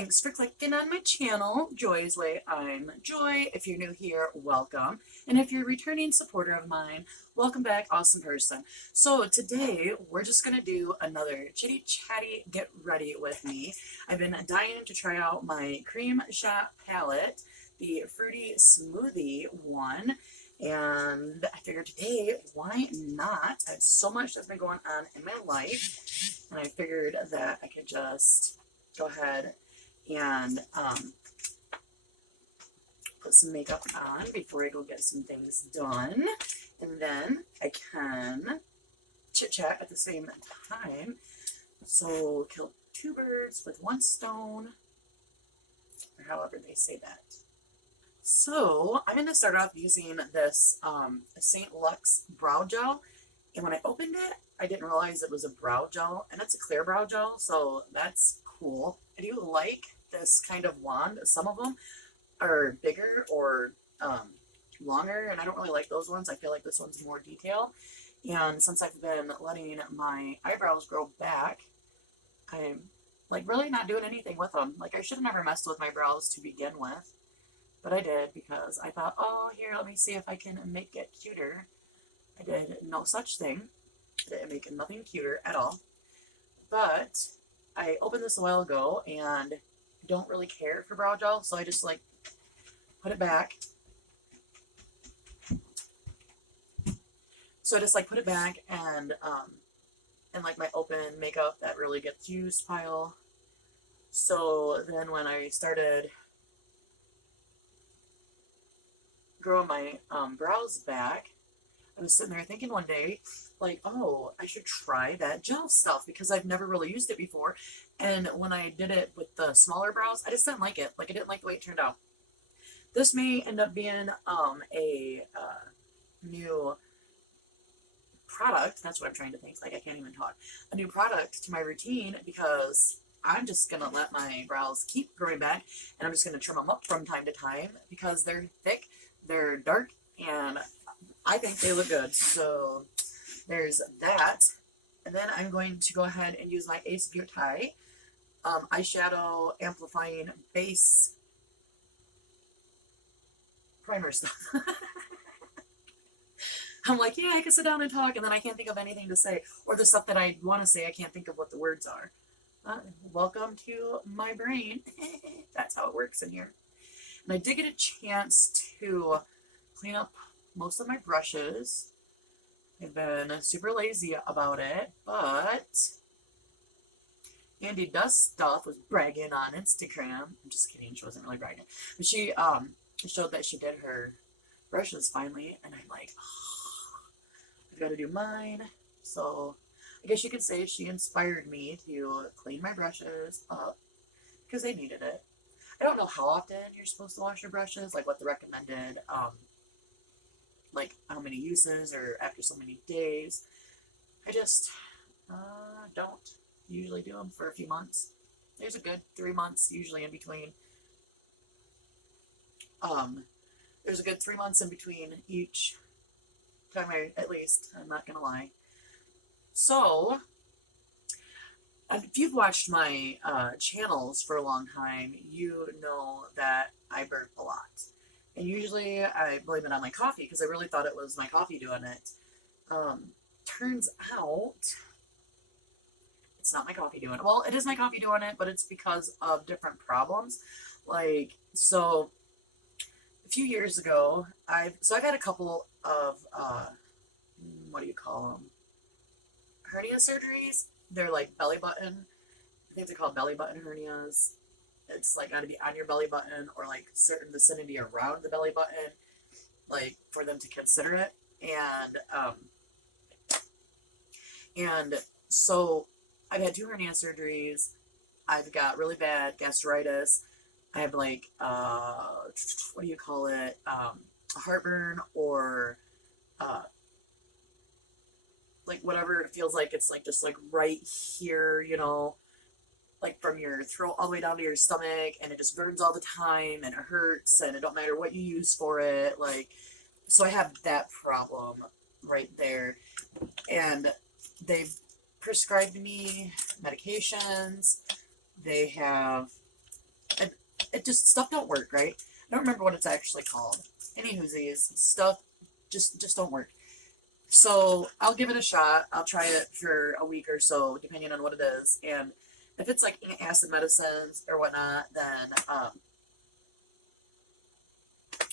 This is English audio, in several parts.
Thanks for clicking on my channel, Joy's Way. I'm Joy. If you're new here, welcome. And if you're a returning supporter of mine, welcome back, awesome person. So today, we're just going to do another Chitty Chatty Get Ready with me. I've been dying to try out my cream shot palette, the fruity smoothie one. And I figured today, why not? I have so much that's been going on in my life. And I figured that I could just go ahead and put some makeup on before I go get some things done. And then I can chit-chat at the same time. So kill two birds with one stone, or however they say that. So I'm going to start off using this St. Lux brow gel. And when I opened it, I didn't realize it was a brow gel. And it's a clear brow gel, so that's cool. I do like this kind of wand. Some of them are bigger or longer, and I don't really like those ones. I feel like this one's more detail. And since I've been letting my eyebrows grow back, I'm like really not doing anything with them. Like I should have never messed with my brows to begin with, but I did because I thought, oh, here, let me see if I can make it cuter. I did no such thing. I didn't make nothing cuter at all. But I opened this a while ago and don't really care for brow gel, so I just like put it back. So I just like put it back and like my open makeup that really gets used pile. So then when I started growing my brows back, I was sitting there thinking one day, like, oh, I should try that gel stuff because I've never really used it before. And when I did it with the smaller brows, I just didn't like it. Like, I didn't like the way it turned out. This may end up being a new product. That's what I'm trying to think. Like, I can't even talk. A new product to my routine because I'm just going to let my brows keep growing back. And I'm just going to trim them up from time to time because they're thick, they're dark, and I think they look good. So there's that. And then I'm going to go ahead and use my Ace Beauty eyeshadow amplifying base primer stuff. I'm like, yeah, I can sit down and talk, and then I can't think of anything to say. Or the stuff that I want to say, I can't think of what the words are. Welcome to my brain. That's how it works in here. And I did get a chance to clean up most of my brushes. I've been super lazy about it, but Andy Does Stuff was bragging on Instagram. I'm just kidding, she wasn't really bragging. But she showed that she did her brushes finally, and I'm like, oh, I've got to do mine. So I guess you could say she inspired me to clean my brushes up because they needed it. I don't know how often you're supposed to wash your brushes, like what the recommended like how many uses or after so many days. I just don't usually do them for a few months. There's a good 3 months usually in between. There's a good 3 months in between each time at least, I'm not gonna lie. So if you've watched my channels for a long time, you know that I burp a lot. And usually I blame it on my coffee because I really thought it was my coffee doing it. Turns out it's not my coffee doing it. Well, it is my coffee doing it, but it's because of different problems. Like, so a few years ago, I've had a couple of, what do you call them? Hernia surgeries. They're like belly button. I think they're called belly button hernias. It's like got to be on your belly button or like certain vicinity around the belly button, like for them to consider it. And so I've had 2 hernia surgeries. I've got really bad gastritis. I have like what do you call it? Heartburn or like whatever it feels like. It's like just like right here, you know, like from your throat all the way down to your stomach, and it just burns all the time and it hurts and it don't matter what you use for it. Like, so I have that problem right there. And they've prescribed me medications. They have And it just, stuff don't work, right? I don't remember what it's actually called. Anywhoosies, stuff just don't work. So I'll give it a shot. I'll try it for a week or so, depending on what it is. And if it's like acid medicines or whatnot, then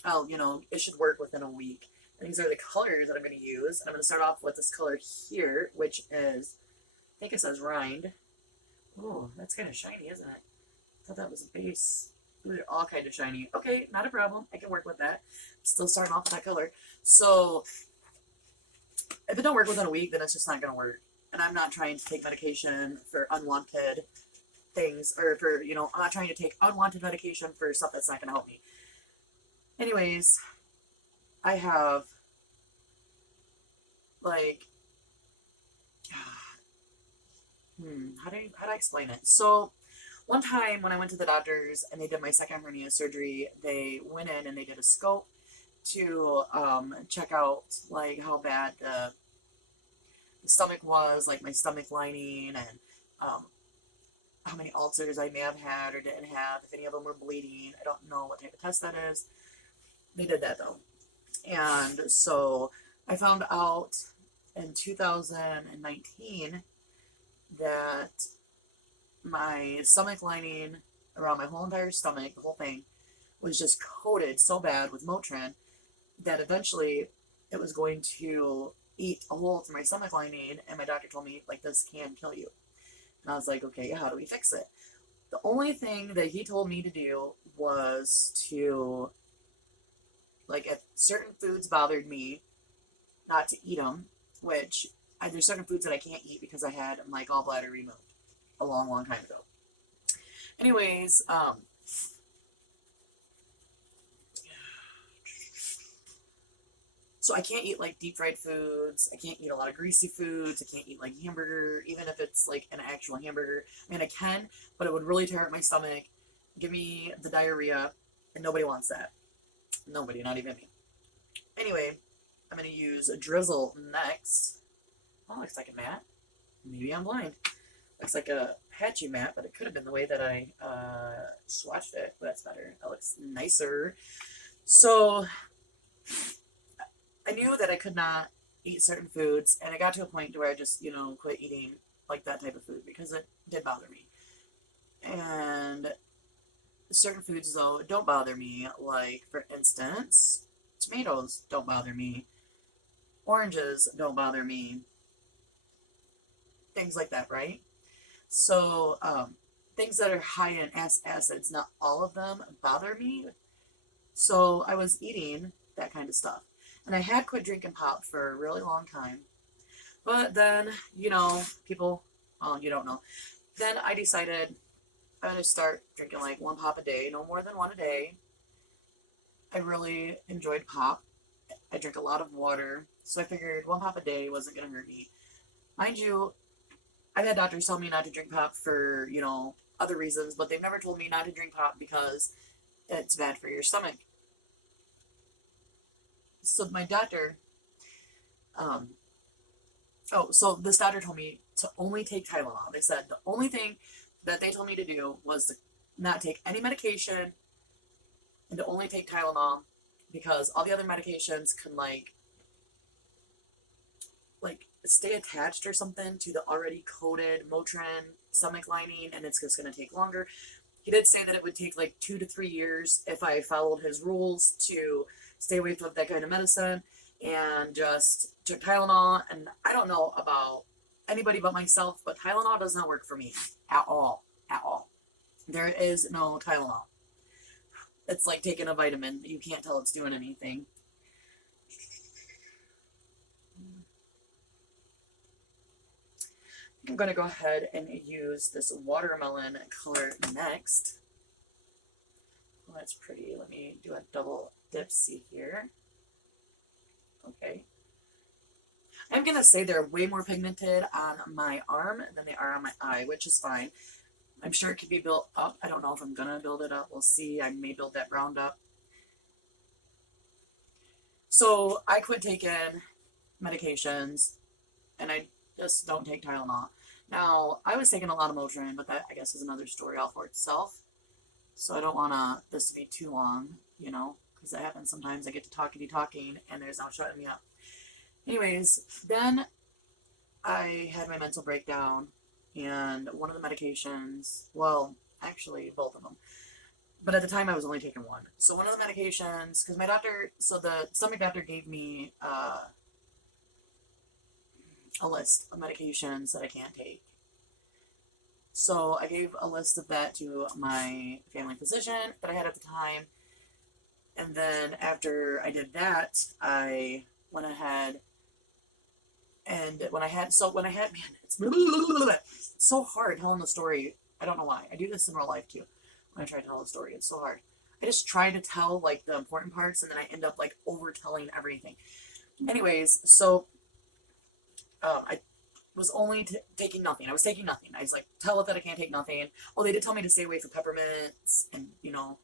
I'll, it should work within a week. And these are the colors that I'm going to use. I'm going to start off with this color here, which is, I think it says rind. Oh, that's kind of shiny, isn't it? I thought that was a base. Ooh, they're all kind of shiny. Okay, not a problem. I can work with that. I'm still starting off with that color. So if it don't work within a week, then it's just not going to work. And I'm not trying to take medication for unwanted things, or for, I'm not trying to take unwanted medication for stuff that's not going to help me. Anyways, I have, like, how do I explain it? So, one time when I went to the doctors and they did my second hernia surgery, they went in and they did a scope to check out, like, how bad the stomach was, like my stomach lining, and how many ulcers I may have had or didn't have, if any of them were bleeding. I don't know what type of test that is. They did that though. And so I found out in 2019 that my stomach lining around my whole entire stomach, the whole thing, was just coated so bad with Motrin that eventually it was going to eat a hole through my stomach lining, and my doctor told me, like, this can kill you. And I was like, okay, how do we fix it? The only thing that he told me to do was to, like, if certain foods bothered me, not to eat them, which there's certain foods that I can't eat because I had my gallbladder removed a long, long time ago. Anyways, so I can't eat, like, deep fried foods. I can't eat a lot of greasy foods. I can't eat, like, hamburger, even if it's, like, an actual hamburger. I mean, I can, but it would really tear up my stomach, give me the diarrhea, and nobody wants that. Nobody, not even me. Anyway, I'm going to use a drizzle next. Oh, looks like a mat. Maybe I'm blind. Looks like a patchy mat, but it could have been the way that I swatched it. But that's better. That looks nicer. So I knew that I could not eat certain foods, and I got to a point where I just, quit eating, like, that type of food because it did bother me. And certain foods, though, don't bother me. Like, for instance, tomatoes don't bother me. Oranges don't bother me. Things like that, right? So, things that are high in acids, not all of them bother me. So I was eating that kind of stuff. And I had quit drinking pop for a really long time. But then, people, you don't know. Then I decided I'm going to start drinking like one pop a day, no more than one a day. I really enjoyed pop. I drink a lot of water. So I figured one pop a day wasn't going to hurt me. Mind you, I've had doctors tell me not to drink pop for, other reasons, but they've never told me not to drink pop because it's bad for your stomach. So my doctor, so this doctor told me to only take Tylenol. They said the only thing that they told me to do was to not take any medication and to only take Tylenol because all the other medications can like stay attached or something to the already coated Motrin stomach lining, and it's just going to take longer. He did say that it would take like 2 to 3 years if I followed his rules to stay away from that kind of medicine and just took Tylenol. And I don't know about anybody but myself, but Tylenol does not work for me at all. At all. There is no Tylenol. It's like taking a vitamin. You can't tell it's doing anything. I'm going to go ahead and use this watermelon color next. Oh, that's pretty. Let me do a double dipsy here. Okay. I'm going to say they're way more pigmented on my arm than they are on my eye, which is fine. I'm sure it could be built up. I don't know if I'm going to build it up. We'll see. I may build that round up. So I quit taking medications, and I just don't take Tylenol. Now, I was taking a lot of Motrin, but that, I guess, is another story all for itself. So I don't want this to be too long, you know, because that happens sometimes. I get to talking and there's no shutting me up. Anyways, then I had my mental breakdown, and one of the medications, well, actually both of them, but at the time I was only taking one. So one of the medications, because my doctor, so the stomach doctor gave me a list of medications that I can't take. So I gave a list of that to my family physician that I had at the time. And then after I did that, I went ahead and man, it's so hard telling the story. I don't know why. I do this in real life too. When I try to tell the story, it's so hard. I just try to tell like the important parts, and then I end up like overtelling everything. Anyways, so I was only taking nothing. I was taking nothing. I was like, tell it that I can't take nothing. Oh, they did tell me to stay away from peppermints and, you know,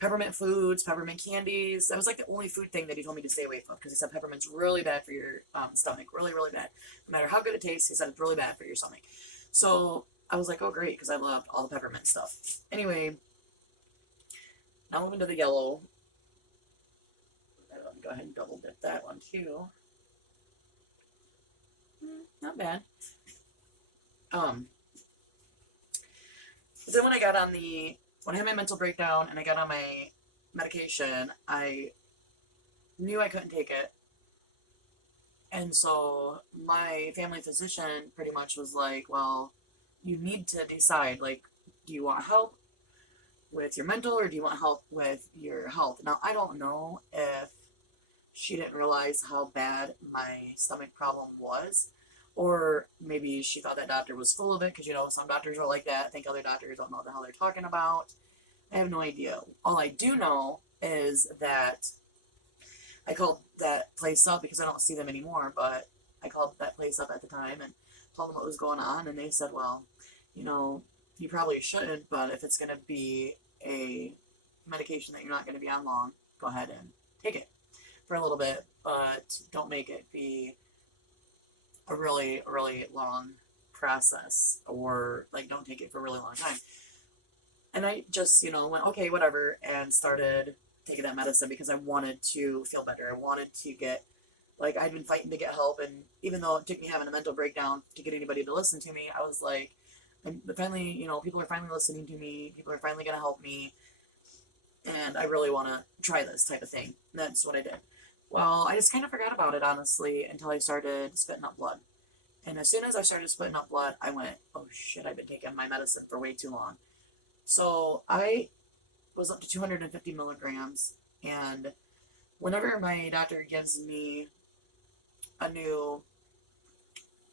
peppermint foods, peppermint candies. That was like the only food thing that he told me to stay away from, because he said peppermint's really bad for your stomach. Really, really bad. No matter how good it tastes, he said it's really bad for your stomach. So I was like, oh, great, because I loved all the peppermint stuff. Anyway, now moving to the yellow. Let me go ahead and double dip that one too. Not bad. Then when I had my mental breakdown and I got on my medication, I knew I couldn't take it. And so my family physician pretty much was like, well, you need to decide, like, do you want help with your mental or do you want help with your health? Now, I don't know if she didn't realize how bad my stomach problem was, or maybe she thought that doctor was full of it, because, you know, some doctors are like that. I think other doctors don't know what the hell they're talking about. I have no idea. All I do know is that I called that place up, because I don't see them anymore, but I called that place up at the time and told them what was going on, and they said, well, you know, you probably shouldn't, but if it's going to be a medication that you're not going to be on long, go ahead and take it for a little bit, but don't make it be a really, really long process, or like don't take it for a really long time. And I just, you know, went, okay, whatever, and started taking that medicine because I wanted to feel better. I wanted to get, like, I'd been fighting to get help, and even though it took me having a mental breakdown to get anybody to listen to me, I was like, and finally, you know, people are finally listening to me, people are finally going to help me, and I really want to try this type of thing. And that's what I did. Well, I just kind of forgot about it, honestly, until I started spitting up blood. And as soon as I started spitting up blood, I went, oh shit, I've been taking my medicine for way too long. So I was up to 250 milligrams, and whenever my doctor gives me a new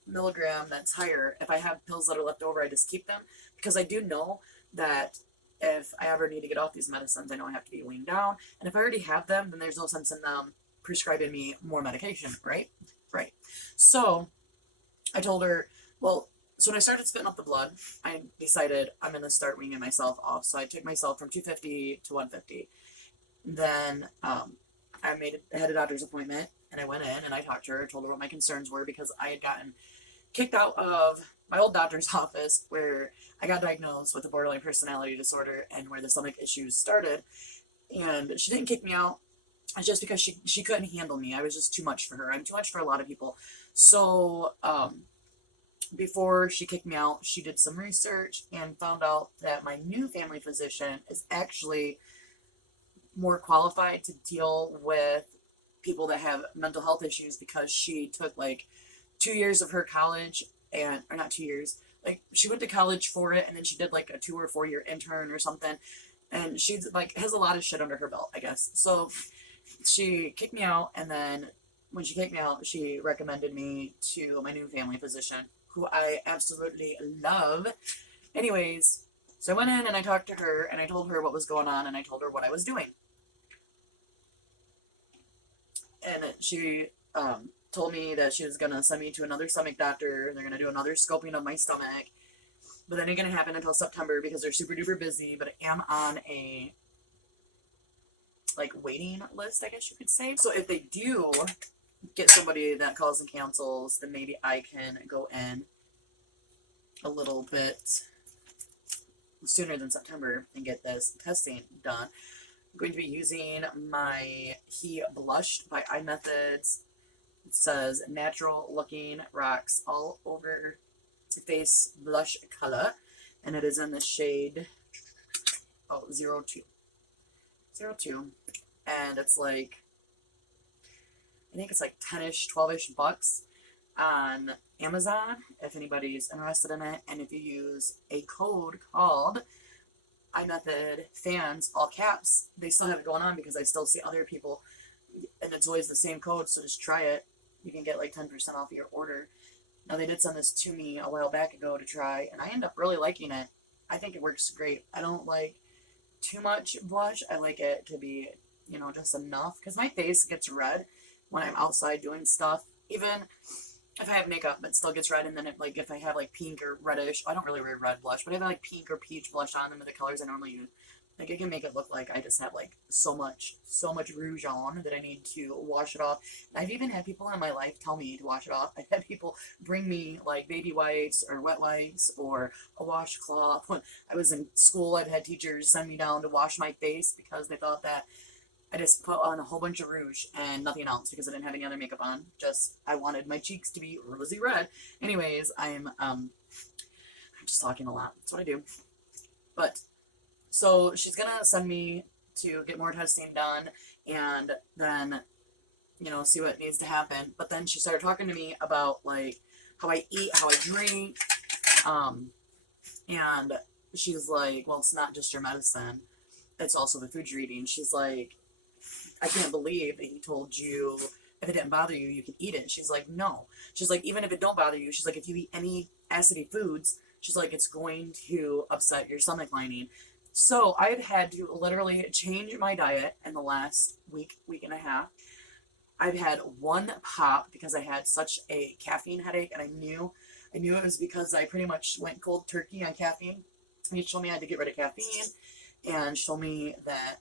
milligram that's higher, if I have pills that are left over, I just keep them, because I do know that if I ever need to get off these medicines, I know I have to be weaned down, and if I already have them, then there's no sense in them prescribing me more medication, right? Right. So I told her, well, so when I started spitting up the blood, I decided I'm going to start weaning myself off. So I took myself from 250 to 150. Then I had a doctor's appointment, and I went in and I talked to her, told her what my concerns were, because I had gotten kicked out of my old doctor's office where I got diagnosed with a borderline personality disorder and where the stomach issues started. And she didn't kick me out. It's just because she couldn't handle me. I was just too much for her. I'm too much for a lot of people. So before she kicked me out, she did some research and found out that my new family physician is actually more qualified to deal with people that have mental health issues, because she took like 2 years of her college, and or not 2 years, like she went to college for it, and then she did like a 2 or 4 year intern or something, and she's like has a lot of shit under her belt, I guess. So she kicked me out, and then when she kicked me out, she recommended me to my new family physician, who I absolutely love. Anyways, so I went in and I talked to her, and I told her what was going on, and I told her what I was doing. And she told me that she was going to send me to another stomach doctor. They're going to do another scoping of my stomach. But that ain't going to happen until September, because they're super duper busy. But I am on a like waiting list, I guess you could say. So if they do get somebody that calls and cancels, then maybe I can go in a little bit sooner than September and get this testing done. I'm going to be using my He Blushed by iMethods. It says natural looking rocks all over face blush color, and it is in the shade 02. And it's like, I think it's like 10ish, 12ish bucks on Amazon if anybody's interested in it. And if you use a code called iMethod fans, all caps, they still have it going on because I still see other people, and it's always the same code, so just try it. You can get like 10% off your order. Now, they did send this to me a while back ago to try, and I end up really liking it. I think it works great. I don't like too much blush. I like it to be, you know, just enough, because my face gets red when I'm outside doing stuff. Even if I have makeup, it still gets red, and then if I have like pink or reddish, I don't really wear red blush, but if I have like pink or peach blush on them, are the colors I normally use, like it can make it look like I just have like so much rouge on that I need to wash it off. And I've even had people in my life tell me to wash it off. I've had people bring me like baby wipes or wet wipes or a washcloth. When I was in school, I've had teachers send me down to wash my face because they thought that I just put on a whole bunch of rouge and nothing else because I didn't have any other makeup on. Just, I wanted my cheeks to be rosy red. Anyways, I'm just talking a lot. That's what I do. But, so she's gonna send me to get more testing done and then, you know, see what needs to happen. But then she started talking to me about, like, how I eat, how I drink, and she's like, well, it's not just your medicine. It's also the food you're eating. She's like, I can't believe that he told you if it didn't bother you, you can eat it. She's like, no. She's like, even if it don't bother you, she's like, if you eat any acidy foods, she's like, it's going to upset your stomach lining. So I've had to literally change my diet in the last week and a half. I've had one pop because I had such a caffeine headache, and I knew it was because I pretty much went cold turkey on caffeine. And she told me I had to get rid of caffeine, and she told me that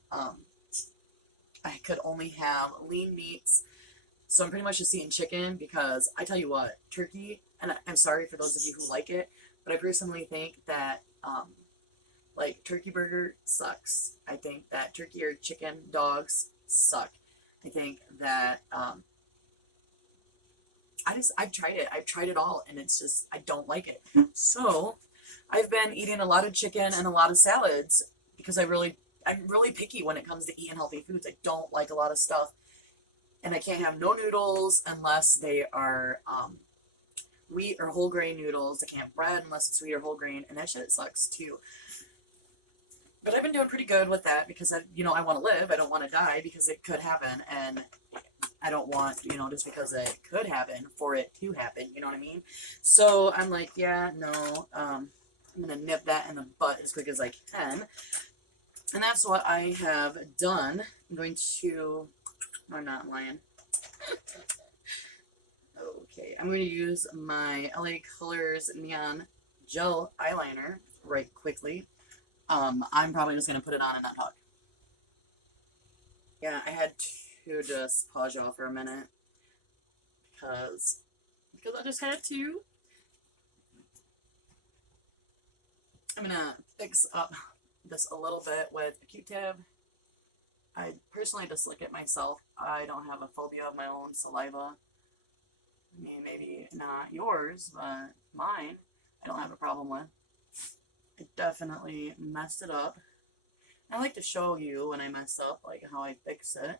I could only have lean meats. So I'm pretty much just eating chicken because I tell you what, turkey, and I'm sorry for those of you who like it, but I personally think that like turkey burger sucks. I think that turkey or chicken dogs suck. I think that I've tried it. I've tried it all, and it's just, I don't like it. So I've been eating a lot of chicken and a lot of salads because I'm really picky when it comes to eating healthy foods. I don't like a lot of stuff, and I can't have no noodles unless they are wheat or whole grain noodles. I can't have bread unless it's wheat or whole grain, and that shit sucks too. But I've been doing pretty good with that because I want to live. I don't want to die because it could happen, and I don't want, just because it could happen for it to happen. You know what I mean? So I'm like, yeah, no, I'm gonna nip that in the butt as quick as I can. And that's what I have done. I'm going to, I'm not lying. Okay, I'm going to use my LA Colors Neon Gel Eyeliner right quickly. I'm probably just going to put it on and not talk. Yeah, I had to just pause y'all for a minute because I just had to. I'm going to fix up this a little bit with a Q-tip. I personally just lick it myself. I don't have a phobia of my own saliva. I mean, maybe not yours, but mine, I don't have a problem with. I definitely messed it up. I like to show you when I mess up, like how I fix it,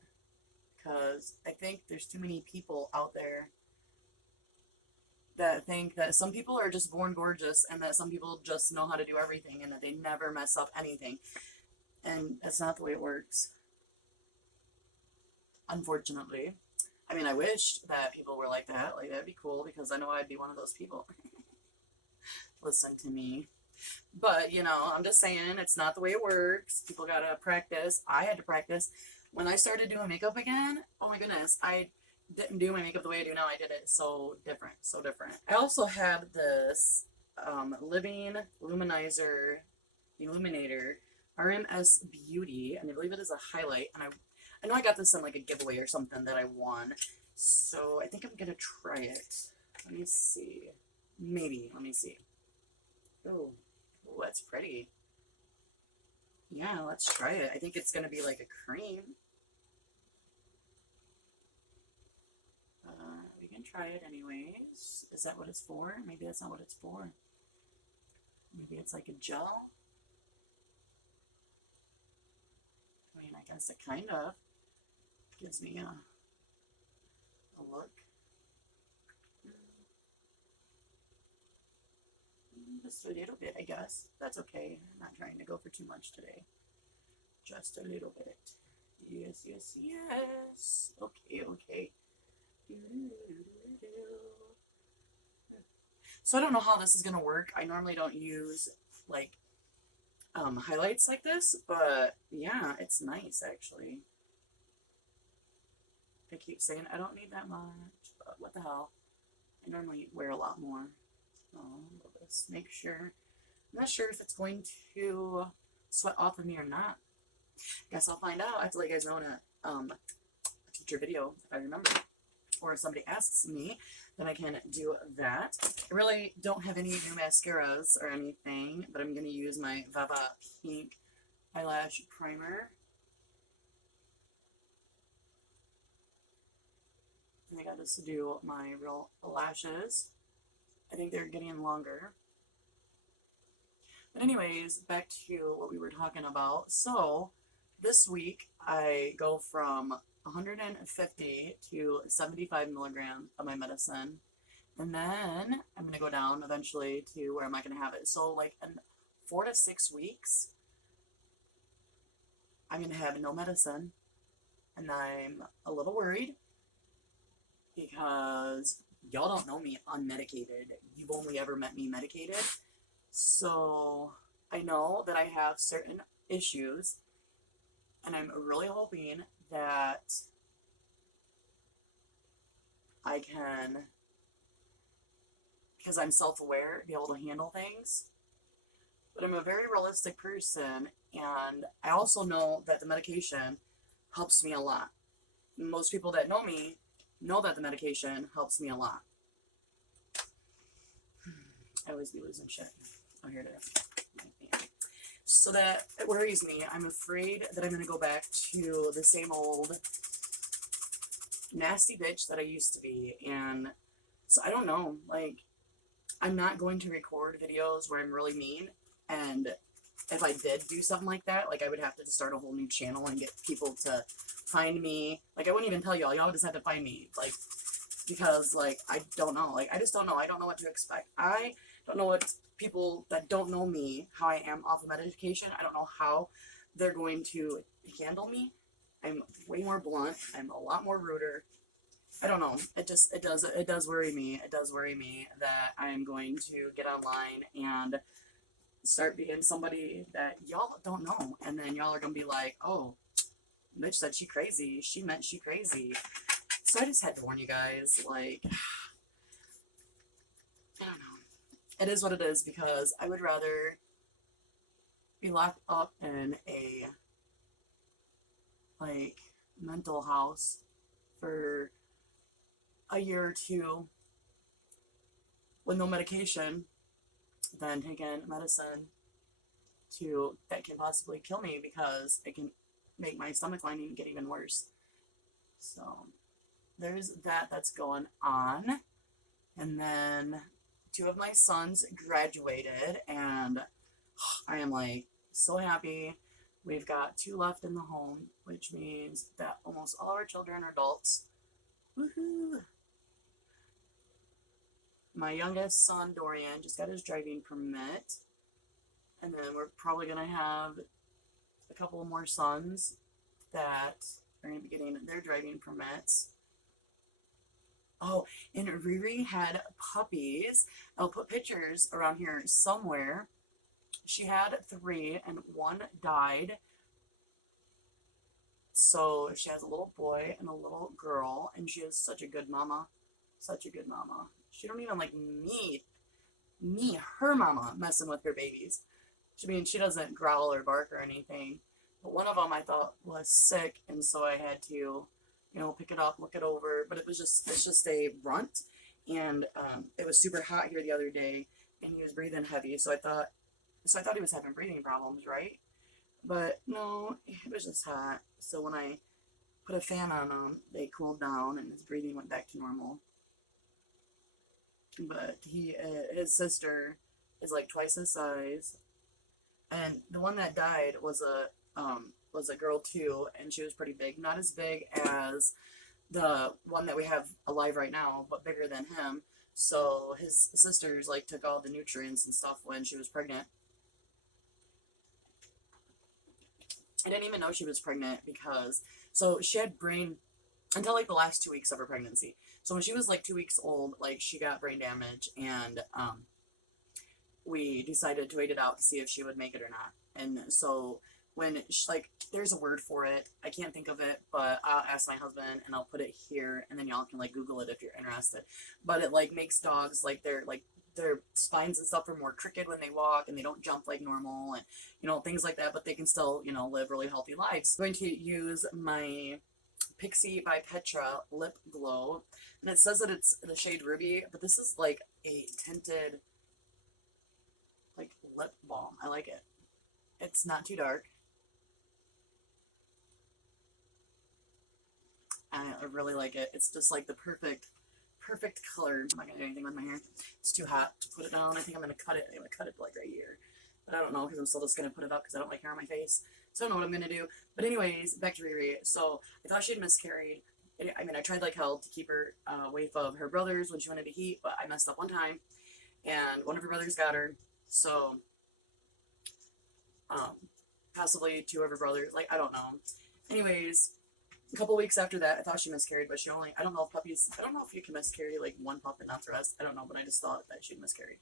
because I think there's too many people out there that think that some people are just born gorgeous and that some people just know how to do everything and that they never mess up anything. And that's not the way it works. Unfortunately. I mean, I wish that people were like that. Like, that'd be cool because I know I'd be one of those people. Listen to me. But, I'm just saying, it's not the way it works. People gotta practice. I had to practice. When I started doing makeup again, oh my goodness, I didn't do my makeup the way I do now. I did it so different. I also have this Living Illuminator RMS Beauty, and I believe it is a highlight. And I know I got this in like a giveaway or something that I won. So I think I'm gonna try it. Let me see. Maybe. Let me see. Oh, that's pretty. Yeah, let's try it. I think it's going to be like a cream. We can try it anyways. Is that what it's for? Maybe that's not what it's for. Maybe it's like a gel. I mean, I guess it kind of gives me a look. Just a little bit, I guess. That's okay. I'm not trying to go for too much today. Just a little bit. Yes, yes, yes. Okay, okay. So I don't know how this is going to work. I normally don't use, like, highlights like this, but yeah, it's nice, actually. I keep saying I don't need that much, but what the hell. I normally wear a lot more. Oh, let's make sure. I'm not sure if it's going to sweat off of me or not. Guess I'll find out. I have to let you guys know in a future video if I remember. Or if somebody asks me, then I can do that. I really don't have any new mascaras or anything, but I'm going to use my Vava Pink eyelash primer. And I got this to do my real lashes. I think they're getting longer. But anyways, back to what we were talking about. So this week I go from 150 to 75 milligrams of my medicine. And then I'm going to go down eventually to where am I going to have it. So like in 4 to 6 weeks, I'm going to have no medicine. And I'm a little worried because y'all don't know me unmedicated. You've only ever met me medicated. So I know that I have certain issues, and I'm really hoping that I can, because I'm self-aware, be able to handle things. But I'm a very realistic person, and I also know that the medication helps me a lot. Most people that know me know that the medication helps me a lot. I always be losing shit. Oh, here it is. So that it worries me. I'm afraid that I'm going to go back to the same old nasty bitch that I used to be. And so I don't know. Like, I'm not going to record videos where I'm really mean. And if I did do something like that, like, I would have to start a whole new channel and get people to find me. Like, I wouldn't even tell y'all. Y'all just had to find me. Like, because, like, I don't know. Like, I just don't know. I don't know what to expect. I don't know what people that don't know me, how I am off of medication. I don't know how they're going to handle me. I'm way more blunt. I'm a lot more ruder. I don't know. It does worry me. It does worry me that I'm going to get online and start being somebody that y'all don't know. And then y'all are going to be like, oh, Mitch said she crazy. She meant she crazy. So I just had to warn you guys, like, I don't know. It is what it is, because I would rather be locked up in a, like, mental house for a year or two with no medication than taking medicine that can possibly kill me, because it can make my stomach lining get even worse. So there's that's going on. And then 2 of my sons graduated, and I am like so happy. We've got 2 left in the home, which means that almost all our children are adults. Woohoo! My youngest son, Dorian, just got his driving permit. And then we're probably going to have a couple more sons that are going to be getting their driving permits. Oh, and Riri had puppies. I'll put pictures around here somewhere. She had 3, and 1 died. So she has a little boy and a little girl, and she is such a good mama. Such a good mama. She don't even like her mama, messing with her babies. I mean, she doesn't growl or bark or anything. But one of them I thought was sick, and so I had to, pick it up, look it over. But it's just a runt, and it was super hot here the other day, and he was breathing heavy. So I thought he was having breathing problems, right? But no, it was just hot. So when I put a fan on him, they cooled down and his breathing went back to normal. But his sister is like twice his size, and the one that died was a girl too, and she was pretty big. Not as big as the one that we have alive right now, but bigger than him. So his sisters like took all the nutrients and stuff when she was pregnant. I didn't even know she was pregnant because so she had brain until like the last 2 weeks of her pregnancy. So when she was like 2 weeks old, like she got brain damage, and we decided to wait it out to see if she would make it or not. And so when she, like there's a word for it, I can't think of it, but I'll ask my husband and I'll put it here, and then y'all can like Google it if you're interested. But it like makes dogs like their spines and stuff are more crooked when they walk, and they don't jump like normal, and things like that, but they can still live really healthy lives. I'm going to use my Pixie by Petra lip glow, and it says that it's the shade Ruby, but this is like a tinted like lip balm. I like it. It's not too dark. I really like it. It's just like the perfect color. I'm not gonna do anything with my hair. It's too hot to put it down. I think I'm gonna cut it. I'm gonna cut it like right here, but I don't know because I'm still just gonna put it up because I don't like hair on my face. So I don't know what I'm gonna do. But anyways, back to Riri. So I thought she'd miscarried. I mean, I tried like hell to keep her away from her brothers when she went into heat, but I messed up one time, and one of her brothers got her. So possibly two of her brothers. Like I don't know. Anyways, a couple weeks after that, I thought she miscarried, but I don't know if puppies, I don't know if you can miscarry like one pup and not the rest. I don't know, but I just thought that she'd miscarried.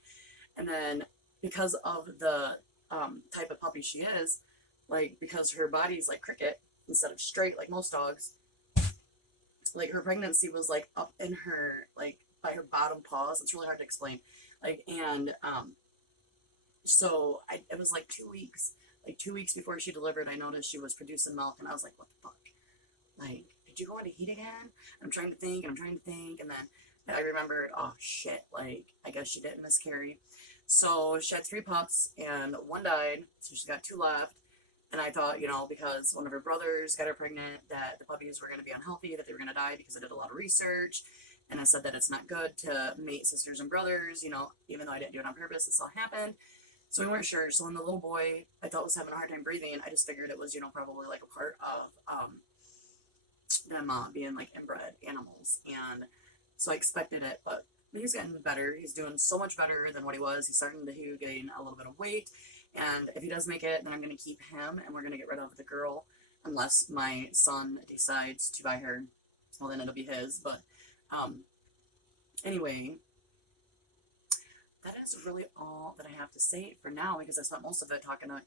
And then because of the type of puppy she is, like because her body's like cricket instead of straight like most dogs, like her pregnancy was like up in her, like by her bottom paws. It's really hard to explain. Like, and so it was like 2 weeks. Like 2 weeks before she delivered, I noticed she was producing milk, and I was like, what the fuck? Like, did you go into heat again? I'm trying to think, and then I remembered, oh shit, like, I guess she didn't miscarry. So she had 3 pups, and one died, so she's got 2 left. And I thought, because one of her brothers got her pregnant, that the puppies were going to be unhealthy, that they were going to die, because I did a lot of research. And I said that it's not good to mate sisters and brothers, even though I didn't do it on purpose, this all happened. So we weren't sure. So when the little boy I thought was having a hard time breathing, I just figured it was, probably like a part of them being like inbred animals. And so I expected it, but he's getting better. He's doing so much better than what he was. He's starting to gain a little bit of weight. And if he does make it, then I'm going to keep him, and we're going to get rid of the girl unless my son decides to buy her. Well, then it'll be his. But anyway, that is really all that I have to say for now, because I spent most of it talking to,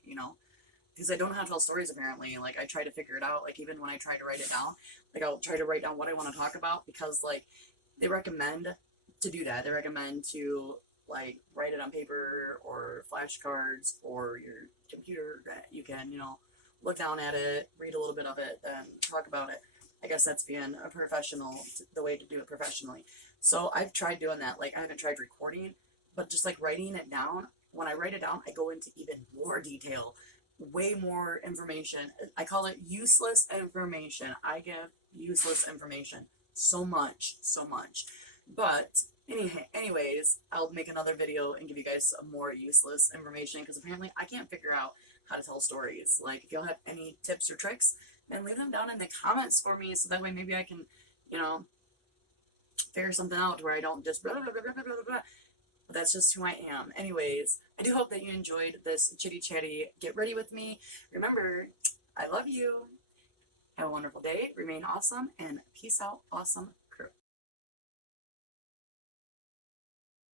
because I don't know how to tell stories apparently. Like I try to figure it out. Like even when I try to write it down, like I'll try to write down what I want to talk about, because like they recommend to do that. They recommend to like write it on paper or flashcards or your computer that you can, look down at it, read a little bit of it, then talk about it. I guess that's being a professional, the way to do it professionally. So I've tried doing that. Like I haven't tried recording, but just like writing it down. When I write it down, I go into even more detail, way more information. I call it useless information. I give useless information so much. But anyways, I'll make another video and give you guys some more useless information, because apparently I can't figure out how to tell stories. Like if y'all have any tips or tricks, then leave them down in the comments for me, so that way maybe I can, figure something out to where I don't just blah, blah, blah, blah, blah, blah, blah. But that's just who I am. Anyways, I do hope that you enjoyed this chitty chatty get ready with me. Remember, I love you. Have a wonderful day. Remain awesome, and peace out, awesome